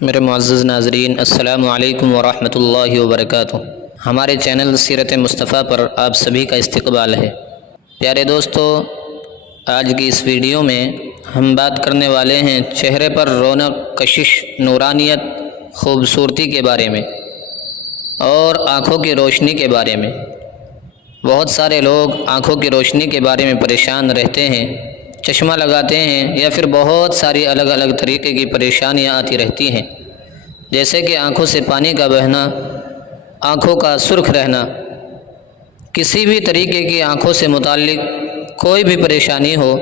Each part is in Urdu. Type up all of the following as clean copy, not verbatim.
میرے معزز ناظرین، السلام علیکم ورحمۃ اللہ وبرکاتہ۔ ہمارے چینل سیرت مصطفیٰ پر آپ سبھی کا استقبال ہے۔ پیارے دوستو، آج کی اس ویڈیو میں ہم بات کرنے والے ہیں چہرے پر رونق، کشش، نورانیت، خوبصورتی کے بارے میں اور آنکھوں کی روشنی کے بارے میں۔ بہت سارے لوگ آنکھوں کی روشنی کے بارے میں پریشان رہتے ہیں، چشمہ لگاتے ہیں یا پھر بہت ساری الگ الگ طریقے کی پریشانیاں آتی رہتی ہیں، جیسے کہ آنکھوں سے پانی کا بہنا، آنکھوں کا سرخ رہنا، کسی بھی طریقے کی آنکھوں سے متعلق کوئی بھی پریشانی ہو،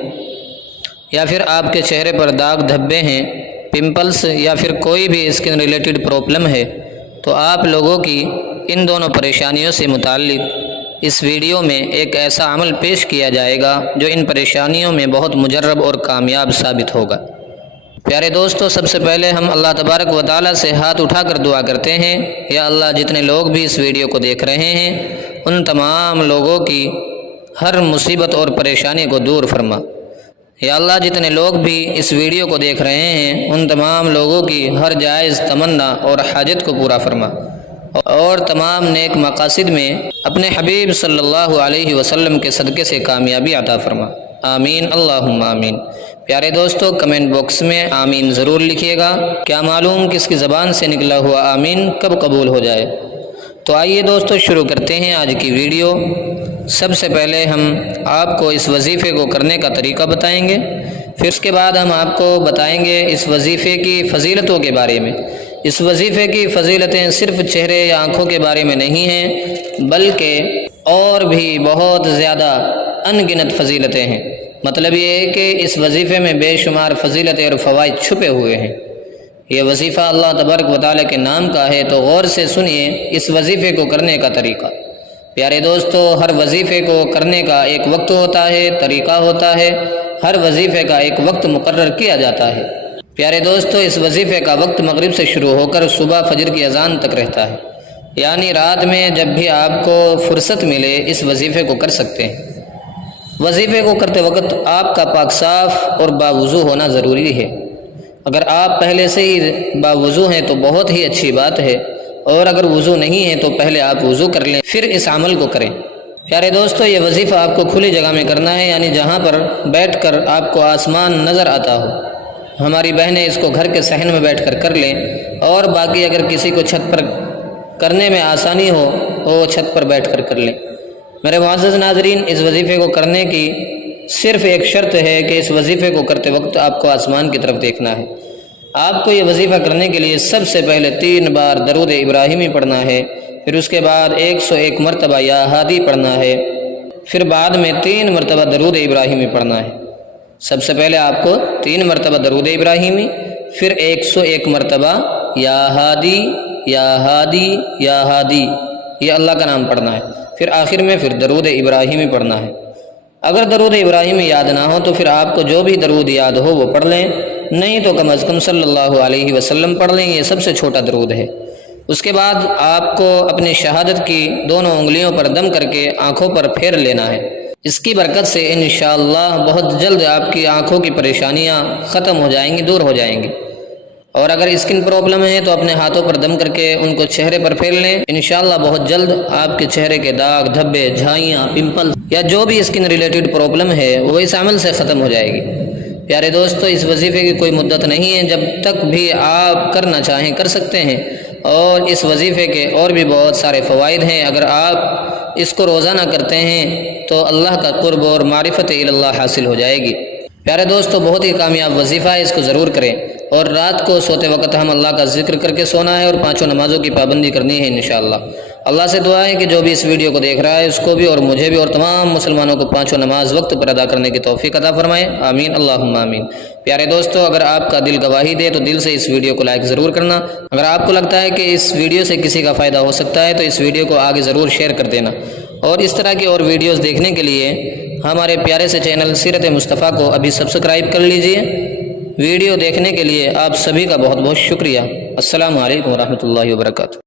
یا پھر آپ کے چہرے پر داغ دھبے ہیں، پمپلس یا پھر کوئی بھی اسکن ریلیٹڈ پرابلم ہے، تو آپ لوگوں کی ان دونوں پریشانیوں سے متعلق اس ویڈیو میں ایک ایسا عمل پیش کیا جائے گا جو ان پریشانیوں میں بہت مجرب اور کامیاب ثابت ہوگا۔ پیارے دوستو، سب سے پہلے ہم اللہ تبارک و تعالیٰ سے ہاتھ اٹھا کر دعا کرتے ہیں، یا اللہ جتنے لوگ بھی اس ویڈیو کو دیکھ رہے ہیں ان تمام لوگوں کی ہر مصیبت اور پریشانی کو دور فرما۔ یا اللہ جتنے لوگ بھی اس ویڈیو کو دیکھ رہے ہیں ان تمام لوگوں کی ہر جائز تمنا اور حاجت کو پورا فرما، اور تمام نیک مقاصد میں اپنے حبیب صلی اللہ علیہ وسلم کے صدقے سے کامیابی عطا فرما، آمین اللہم آمین۔ پیارے دوستو، کمنٹ باکس میں آمین ضرور لکھیے گا، کیا معلوم کس کی زبان سے نکلا ہوا آمین کب قبول ہو جائے۔ تو آئیے دوستو، شروع کرتے ہیں آج کی ویڈیو۔ سب سے پہلے ہم آپ کو اس وظیفے کو کرنے کا طریقہ بتائیں گے، پھر اس کے بعد ہم آپ کو بتائیں گے اس وظیفے کی فضیلتوں کے بارے میں۔ اس وظیفے کی فضیلتیں صرف چہرے یا آنکھوں کے بارے میں نہیں ہیں، بلکہ اور بھی بہت زیادہ ان گنت فضیلتیں ہیں۔ مطلب یہ ہے کہ اس وظیفے میں بے شمار فضیلتیں اور فوائد چھپے ہوئے ہیں۔ یہ وظیفہ اللہ تبارک و تعالیٰ کے نام کا ہے، تو غور سے سنیے اس وظیفے کو کرنے کا طریقہ۔ پیارے دوستو، ہر وظیفے کو کرنے کا ایک وقت ہوتا ہے، طریقہ ہوتا ہے، ہر وظیفے کا ایک وقت مقرر کیا جاتا ہے۔ پیارے دوستو، اس وظیفے کا وقت مغرب سے شروع ہو کر صبح فجر کی اذان تک رہتا ہے، یعنی رات میں جب بھی آپ کو فرصت ملے اس وظیفے کو کر سکتے ہیں۔ وظیفے کو کرتے وقت آپ کا پاک صاف اور باوضو ہونا ضروری ہے۔ اگر آپ پہلے سے ہی باوضو ہیں تو بہت ہی اچھی بات ہے، اور اگر وضو نہیں ہے تو پہلے آپ وضو کر لیں، پھر اس عمل کو کریں۔ پیارے دوستو، یہ وظیفہ آپ کو کھلی جگہ میں کرنا ہے، یعنی جہاں پر بیٹھ کر آپ کو آسمان نظر آتا ہو۔ ہماری بہنیں اس کو گھر کے صحن میں بیٹھ کر لیں، اور باقی اگر کسی کو چھت پر کرنے میں آسانی ہو وہ چھت پر بیٹھ کر لیں۔ میرے معزز ناظرین، اس وظیفے کو کرنے کی صرف ایک شرط ہے کہ اس وظیفے کو کرتے وقت آپ کو آسمان کی طرف دیکھنا ہے۔ آپ کو یہ وظیفہ کرنے کے لیے سب سے پہلے 3 بار درود ابراہیمی پڑھنا ہے، پھر اس کے بعد 101 مرتبہ یا ہادی پڑھنا ہے، پھر بعد میں 3 مرتبہ درود ابراہیمی پڑھنا ہے۔ سب سے پہلے آپ کو 3 مرتبہ درود ابراہیمی، پھر 101 مرتبہ یا ہادی یا ہادی یا ہادی، یہ اللہ کا نام پڑھنا ہے، پھر آخر میں پھر درود ابراہیمی پڑھنا ہے۔ اگر درود ابراہیمی یاد نہ ہو تو پھر آپ کو جو بھی درود یاد ہو وہ پڑھ لیں، نہیں تو کم از کم صلی اللہ علیہ وسلم پڑھ لیں، یہ سب سے چھوٹا درود ہے۔ اس کے بعد آپ کو اپنی شہادت کی دونوں انگلیوں پر دم کر کے آنکھوں پر پھیر لینا ہے۔ اس کی برکت سے انشاءاللہ بہت جلد آپ کی آنکھوں کی پریشانیاں ختم ہو جائیں گی، دور ہو جائیں گی۔ اور اگر اسکن پرابلم ہے تو اپنے ہاتھوں پر دم کر کے ان کو چہرے پر پھیر لیں، انشاءاللہ بہت جلد آپ کے چہرے کے داغ دھبے، جھائیاں، پمپل یا جو بھی اسکن ریلیٹڈ پرابلم ہے وہ اس عمل سے ختم ہو جائے گی۔ پیارے دوستو، اس وظیفے کی کوئی مدت نہیں ہے، جب تک بھی آپ کرنا چاہیں کر سکتے ہیں، اور اس وظیفے کے اور بھی بہت سارے فوائد ہیں۔ اگر آپ اس کو روزانہ کرتے ہیں تو اللہ کا قرب اور معرفت اللہ حاصل ہو جائے گی۔ پیارے دوستو، بہت ہی کامیاب وظیفہ ہے، اس کو ضرور کریں، اور رات کو سوتے وقت ہم اللہ کا ذکر کر کے سونا ہے، اور 5 نمازوں کی پابندی کرنی ہے انشاءاللہ۔ اللہ سے دعا ہے کہ جو بھی اس ویڈیو کو دیکھ رہا ہے اس کو بھی اور مجھے بھی اور تمام مسلمانوں کو 5 نماز وقت پر ادا کرنے کی توفیق عطا فرمائے، آمین اللہم آمین۔ پیارے دوستو، اگر آپ کا دل گواہی دے تو دل سے اس ویڈیو کو لائک ضرور کرنا۔ اگر آپ کو لگتا ہے کہ اس ویڈیو سے کسی کا فائدہ ہو سکتا ہے تو اس ویڈیو کو آگے ضرور شیئر کر دینا، اور اس طرح کی اور ویڈیوز دیکھنے کے لیے ہمارے پیارے سے چینل سیرت مصطفیٰ کو ابھی سبسکرائب کر لیجئے۔ ویڈیو دیکھنے کے لیے آپ سبھی کا بہت بہت شکریہ۔ السلام علیکم ورحمۃ اللہ وبرکاتہ۔